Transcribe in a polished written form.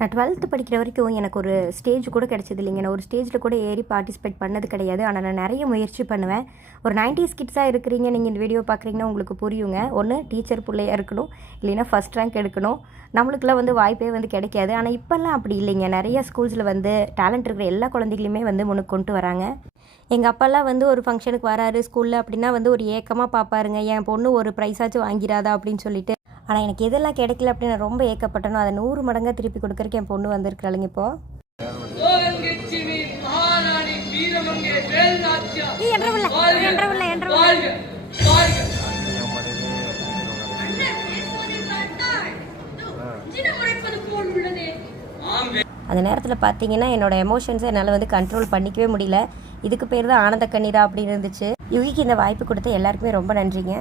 நான் 12th படிக்கிற வரைக்கும் எனக்கு ஒரு ஸ்டேஜ் கூட கிடச்சது இல்லைங்க. நான் ஒரு ஸ்டேஜில் கூட ஏறி பார்ட்டிசிபேட் பண்ணது கிடையாது. ஆனால் நான் நிறைய முயற்சி பண்ணுவேன். ஒரு 90s கிட்ஸாக இருக்கிறீங்க, நீங்கள் இந்த வீடியோ பார்க்குறீங்கன்னா உங்களுக்கு புரியுங்க. ஒன்று டீச்சர் பிள்ளையாக இருக்கணும், இல்லைன்னா ஃபஸ்ட் ரேங்க் எடுக்கணும். நம்மளுக்குலாம் வாய்ப்பே கிடைக்காது. ஆனால் இப்போல்லாம் அப்படி இல்லைங்க. நிறைய ஸ்கூல்ஸில் டேலண்ட் இருக்கிற எல்லா குழந்தைகளையுமே முன்னுக்கு கொண்டு வராங்க. எங்கள் அப்பாலாம் ஒரு ஃபங்க்ஷனுக்கு வராரு ஸ்கூலில் அப்படின்னா ஒரு ஏக்கமாக பார்ப்பாருங்க, என் பொண்ணு ஒரு ப்ரைஸாச்சும் வாங்கிறாதா அப்படின்னு சொல்லிட்டு. ஆனால் எனக்கு எதெல்லாம் கிடைக்கல அப்படின்னு நான் ரொம்ப ஏக்கப்பட்டனோ அதை 100 மடங்காக திருப்பி கொடுக்கறக்கு என் பொண்ணு வந்திருக்கிறாளுங்க. இப்போ அந்த நேரத்தில் பார்த்தீங்கன்னா என்னோட எமோஷன்ஸை என்னால் கண்ட்ரோல் பண்ணிக்கவே முடியல. இதுக்கு பேர் தான் ஆனந்த கண்ணீரா அப்படின்னு இருந்துச்சு. யுகிக்கு இந்த வாய்ப்பு கொடுத்த எல்லாருக்குமே ரொம்ப நன்றிங்க.